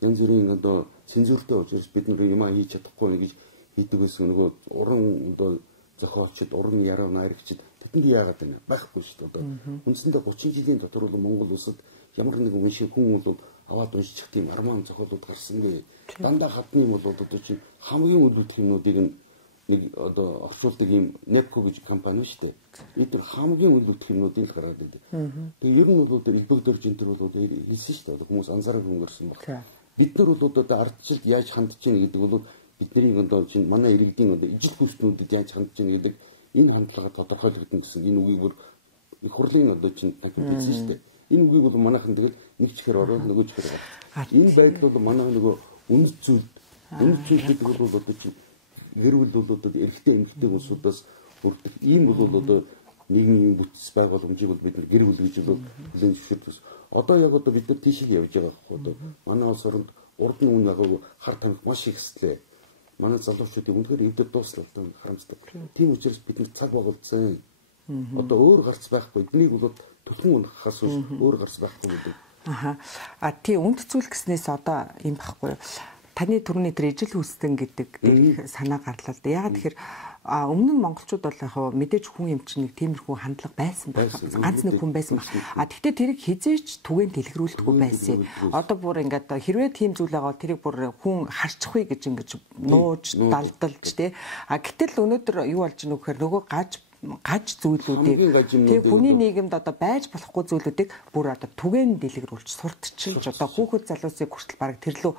янз бүрийн одоо цензуртэй учраас бид нар юм хийж чадахгүй гэж хийдэг байсан. Нөгөө уран одоо зохиолчд, уран яруу найрагчд тэдэнд яагаад байна? Байхгүй шүү дээ. Одоо үндсэндээ 30 жилийн дотор бол Монгол улсад ямар нэгэн уншиг хүн бол аваад уншчих тийм арман зохиолууд гарсангүй. Дандаа хадны бол одоо чинь хамгийн үлдэх юмнуудыг нэг одоо орчуулдаг юм Necco гэж компани шүү дээ. Эдгээр хамгийн үлдэх юмнуудыг л гаргаад байдаг. Тэгээ ер нь бол элбэгдэрж энэ төр бол хэлсэн шүү дээ. Хүмүүс анзаараагүй өнгөрсөн баг. Бид нар бол одоо ардчилд яаж хандж ийн гэдэг бол бидний одоо чинь манай иргэдийн одоо ижил хүснүүдэд яаж хандж ийн гэдэг энэ хандлага тодорхойлогдсон гэсэн энэ үгийг бүр их хурлын одоо чинь танхимд хэлсэн шүү дээ. Энэ үгийг бол манайхан тэгэл нэг чихээр ороод нөгөө чихээр гал. Энэ байдал бол манай нөгөө үнэт зүйл гэдэг бол одоо чинь гэр бүл бол одоо эрэгтэй эмэгтэй хүмүүсээс бүрддэг. Ийм бол одоо нийгмийн бүтц байгууламжийг бол бид нар гэр бүл гэж бол хүлээн зөвшөөрдөг. Одоо яг одоо бид нар тийшээ явж байгаа байхгүй одоо манай улс оронд урд нь үн яг хар тамхи маш их эслээ. Манай залуучуудын үнэхээр эвдэр дуусла одоо харамсдаг. Тийм учраас бид нар цаг байгуулсан. Одоо өөр гарц байхгүй. Энийг бол төлхөн унахаас өөр гарц байхгүй гэдэг. Тий үнд зүйл гэснээс одоо юм байхгүй юу? Таны түрүүний тэр ижил хүстэн гэдэг санаа гарлаа л да. Ягаад тэгэхээр өмнө нь монголчууд бол яг мэдээж хүн эмч нэг тиймэрхүү хандлага байсан байх. Ганц нэг хүн байсан байх. Тэгтээ тэрийг хизээч түгээн дэлгэрүүлдэггүй байсан. Одоо бүр ингээд хэрвээ тийм зүйл байгаа тэрийг бүр хүн харчихгүй гэж ингэж нууж далдалж тий. Гэтэл өнөөдөр юу болж байгаа нөхөр нөгөө гаж зүйлүүдийг тэг хүний нийгэмд одоо байж болохгүй зүйлүүдийг бүр одоо түгээн дэлгэрүүлж сурталчилж одоо хүүхэд залуусыг хүртэл баг тэрлүү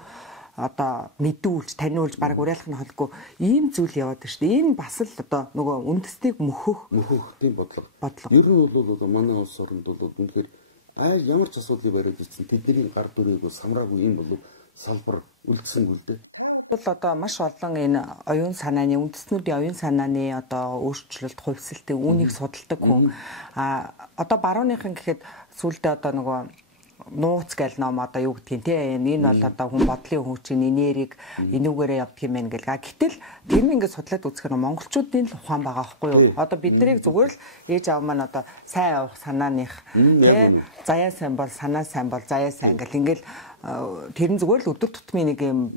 одоо мэдүүлж таниулж баг уриалах нь холгүй ийм зүйл яваад байна шүү дээ. Энэ бас л одоо нөгөө үндэстнийг мөхөх тийм бодлого. Ер нь бол манай улс оронд бол үнэхээр ямар ч асуудлыг бариад ирсэн тэдний гар дүрийг самраагүй юм бол салбар үлдсэнгүй л дээ. Бол одоо маш олон энэ оюун санааны үндэстнүүдийн оюун санааны одоо өөрчлөлт хувьсэлтээ үүнийг судалдаг хүн одоо барууныхан гэхэд сүлдээ одоо нөгөө нууц гэл ном одоо юу гэдгийг те энэ бол одоо хүн бодлын хөгжин энергийг энүүгээрээ явдаг юм байна гэл. Гэтэл тэр нь ингээд судлаад үзэхээр монголчуудын л ухаан байгаа байхгүй юу? Одоо биднийг зүгээр л ээж аав маань одоо сайн явах санааных те заяа сайн бол санаа сайн бол заяа сайн гэл ингээд тэр нь зүгээр л өдөр тутмын нэг юм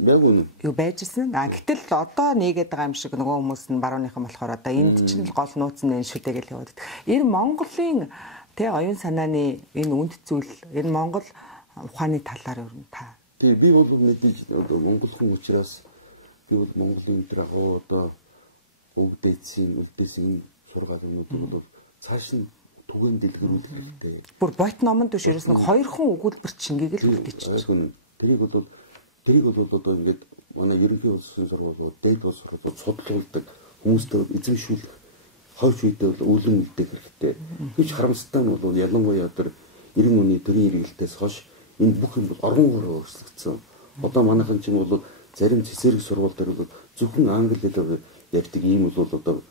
юу байжсэн. Гэтэл одоо нийгээд байгаа юм шиг нөгөө хүмүүс нь барууныхан болохоор одоо энд чинь гол нууц нь энэ шүү дээ гэл яваад. Энэ Монголын тэ оюун санааны энэ үнд зүйл энэ Монгол ухааны талаар ер нь та. Тэгээ би бол мэдээж одоо монгол хүн учраас би бол Монголын өдөр агуу одоо өвдөцийн үлдээсэн сургаалнуудыг бол цааш нь түгээн дэлгэрүүлэх хэрэгтэй. Бүр бот номонд биш ерөөс нь 2 хүн өгүүлбэр чингийг л үлдээчих. Тэрийг бол одоо ингээд манай ерөнхий улсын сургуулиуд, дээд улс сургуулиуд судалуулдаг хүмүүстэй эзэмшүүлэх хойч үедээ бол үүлэн үлдээх хэрэгтэй. Гэж харамсалтай нь бол ялангуяа одоо 90 оны төрийн хэрэглэлтээс хойш энэ бүх юм бол оронгоор өөрчлөгдсөн. Одоо манайхан ч юм бол зарим цэцэрэг сургууль дээр бол зөвхөн англи хэлээр ярьдаг ийм бол одоо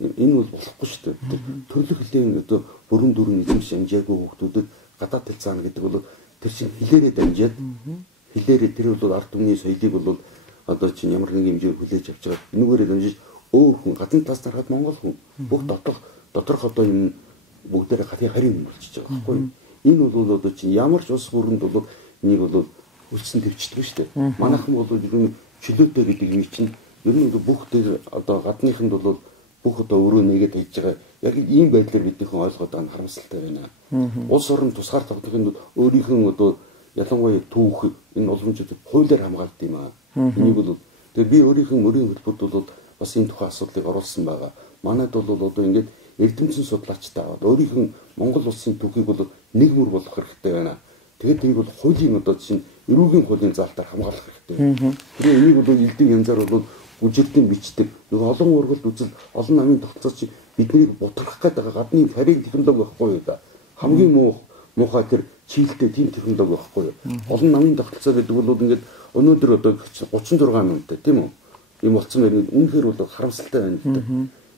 энэ бол болохгүй шүү дээ. Төрөлх хэлний одоо бүрэн дүрэн эзэмш амжаагүй хүүхдүүдэд гадаад хэл заана гэдэг бол тэр чинь хэлээрээ дамжаад хэлээрээ тэр бол ард түмний соёлыг бол одоо чинь ямар нэг хэмжээр хүлээж авч байгаа. Энүүгээрээ дамжиж өөр хүн гадна тас нарахад монгол хүн бүх доторх одоо юм бүгдээрээ хатын харийн хүн болчихж байгаа байхгүй юу? Энэ бол одоо чинь ямар ч улс бүрэнд бол энийг бол үлдсэн төвчдөг шүү дээ. Манайхан бол ер нь чөлөөтэй гэдэг юм чинь ер нь бүх тэр одоо гадныханд бол бүх одоо өөрөө нэгээд хийж байгаа. Яг ийм байдлаар биднийхэн ойлгоод байгаа нь харамсалтай байна. Улс орон тусгаар тогтнохын өөрийнх нь одоо ялангуяа түүх энэ уламжуудад хуулиар хамгаалдаг юм аа. Энийг бол тэгээ би өөрийнх нь мөрийн хөтөлбөрт бол бас энэ тухайн асуудлыг оруулсан байгаа. Манайд бол одоо ингээд эрдэмтэн судлаачтай аваад өөрийнх нь Монгол улсын түүхийг бол нэг мөр болгох хэрэгтэй байна. Тэгээд тэрийг бол хуулийн одоо чинь эрүүгийн хуулийн заалтаар хамгаалах хэрэгтэй. Тэгээ энийг бол элдв янзаар бол үжилтэн бичдэг. Нөгөө олон ургалд үзэл олон намын тогтцооч биднийг бутгах гэдэг гадны харийн технологи байхгүй юу да. Хамгийн муухай тэр чийлэлтэй тийм технологи байхгүй юу. Олон намын тогтцоо гэдэг бол ингээд өнөөдөр одоо 36 минуттай тийм үү? Ийм болцсон байна. Үнэхээр бол харамсалтай байна л да.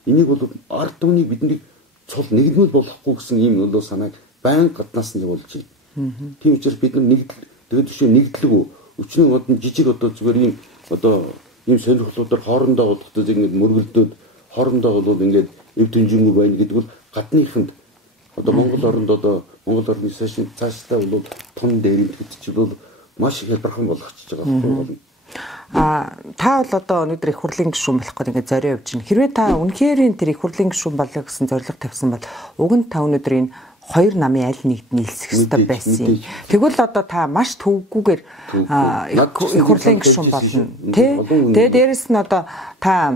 Энийг бол ард түмнийг бидний цул нэгдмэл болохгүй гэсэн ийм бол санааг байнга гаднаас нь явуулж байна. Тийм учраас бид нар тэгээд жишээ нэгдлэг өчнөө одон жижиг одоо зүгээр ийм одоо ийм сонирхлуудаар хоорондоо бодохтой ингэж мөргөлдөөд хоорондоо бол ингээд эв дэнжингүй байна гэдэг бол гадныханд одоо Монгол оронд одоо Монгол орны цаашдаа бол тун дээр гэдэг чинь бол маш их хялбархан болгочихж байгаа байхгүй юу? Та бол одоо өнөөдөр их хурлын гишүүн болох гэдэг ингээд зорио явж байна. Хэрвээ та үнэхээр тэр их хурлын гишүүн болё гэсэн зорилго тавьсан бол уг нь та өнөөдөр энэ 2 намын аль нэгт нийлсэх ёстой байсан юм. Тэгвэл одоо та маш төвггүйгээр их хурлын гишүүн болно. Тэгээ дээрэс нь одоо та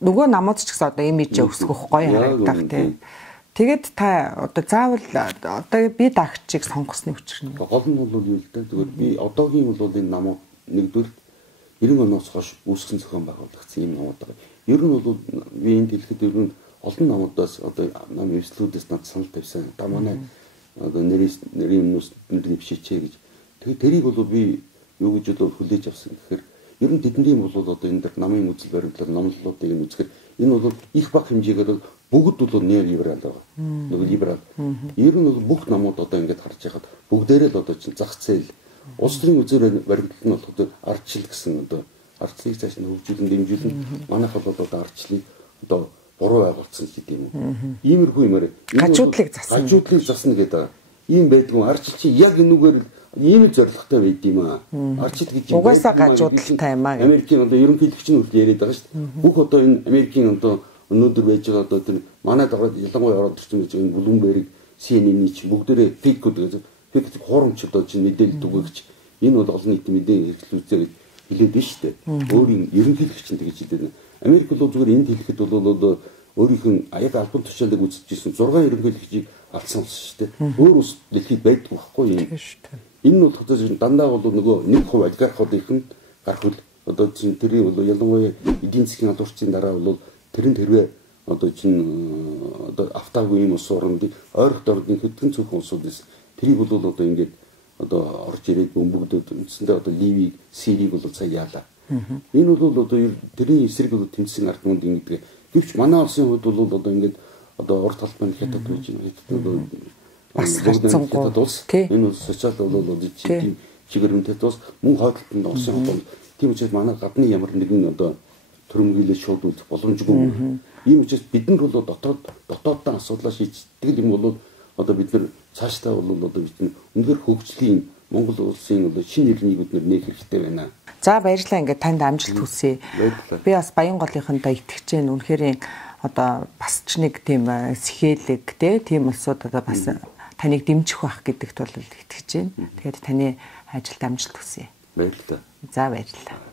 нөгөө намууд ч гэсэн одоо имижээ өсгөх гоё харагдах тий. Тэгээд та одоо заавал одоо би дагчийг сонгосны учир нь. Гол нь бол юу л дээ. Тэгвэл би одоогийн бол энэ намууд нэгдүгээр 90 оноос хойш үүсгэн зохион байгуулагдсан юм намууд байгаа. Ер нь бол би энд хэлэхэд ер нь олон намуудаас одоо нам эвслүүдээс над санал тавьсан. Та манай одоо нэрийн юмнуудыг бишээчээ гэж. Тэгээд тэрийг бол би юу гэж бол хүлээж авсан гэхээр ер нь тэдний бол одоо энэ дэр намын үзэл баримтлал номлолуудыг нь үзэхээр энэ бол их баг хэмжээгээр бүгд бол неолиберал байгаа. Нөгөө либерал. Ер нь бол бүх намууд одоо ингэж харж байхад бүгдээрээ л одоо чинь зах зээл улс төрийн үзэл баримтлал нь болохоор ардчил гэсэн одоо ардчлалыг цааш нь хөгжүүлэн дэмжүүлэн манайхад бол одоо ардчлалыг одоо буруу байгуулсан гэдэг юм уу. Иймэрхүү юмараа гажуудлыг засна гэдэг. Ийм байдгүй ардчил чи яг энүүгээр ийм зорилготой байд юм аа. Ардчил гэж юм. Угаасаа гажуудлалтай юм аа. Америкийн одоо ерөнхийлөгчний хүртэл яриад байгаа шүү дээ. Бүх одоо энэ Америкийн одоо өнөөдөр байж байгаа одоо тэр манай даваад ялангуяа ороод ирсэн гэж энэ Bloomberg, CNN-ийн чи бүгдээрээ фейк гэдэг. Фейк хуурамч одоо чинь мэдээлэл түгээгч энэ бол олон нийтийн мэдээ хэрэглүүлцээ гэж хэлээд байна шүү дээ. Өөрийн ерөнхийлөгч нь тэгж хэлээд байна. Америк бол зүгээр энд хэлэхэд бол өөрийнх нь яг албан тушаалыг үзчихсэн 6 ерөнхийлөгчийг алдсан улс шүү дээ. Өөр улс дэлхийд байдгүй байхгүй юм. Энэ нь бол дандаа бол нөгөө 1% олигархуудын гарах үл одоо чинь тэрийг бол ялангуяа эдийн засгийн алуурчдын дараа бол тэрэнд хэрвээ одоо чинь одоо автаагүй юм улс орнуудыг ойрхон дордын хөдөлгөөн цөөхөн улсуудээс тэрийг бол одоо ингээд одоо орж ирээд бөмбөгдөөд үндсэндээ одоо Ливийг, Сирийг бол цаа яалаа. Энэ бол одоо тэрийн эсрэг бол тэмцсэн ард түмэнд ингэдэг. Гэвч манай улсын хувьд бол одоо ингээд одоо урт талбайд хятад байж байгаа. Бас хатцангууд улс. Энэ бол социал бол чигээрмтэй тус мөн хойдолтод орсон бол тийм учраас манай гадны ямар нэгэн одоо төрөмгийлээ шууд үзэх боломжгүй. Ийм учраас бид нар бол дотооддоо асуудлаа шийддэг юм бол одоо бид нар цаашдаа бол одоо бид үнээр хөгжлийн Монгол улсын одоо шинэ нэрнийг бид нээх хэрэгтэй байна. За баярлалаа ингээд танд амжилт хүсье. Би бас Баянголынхонтой итгэж байна. Үнэхээр одоо бас ч нэг тийм сэхэлэг тийм улсууд одоо бас таныг дэмжих байх гэдэгт бол итгэж байна. Тэгээд таны ажилд амжилт хүсье. Баярлалаа. За баярлалаа.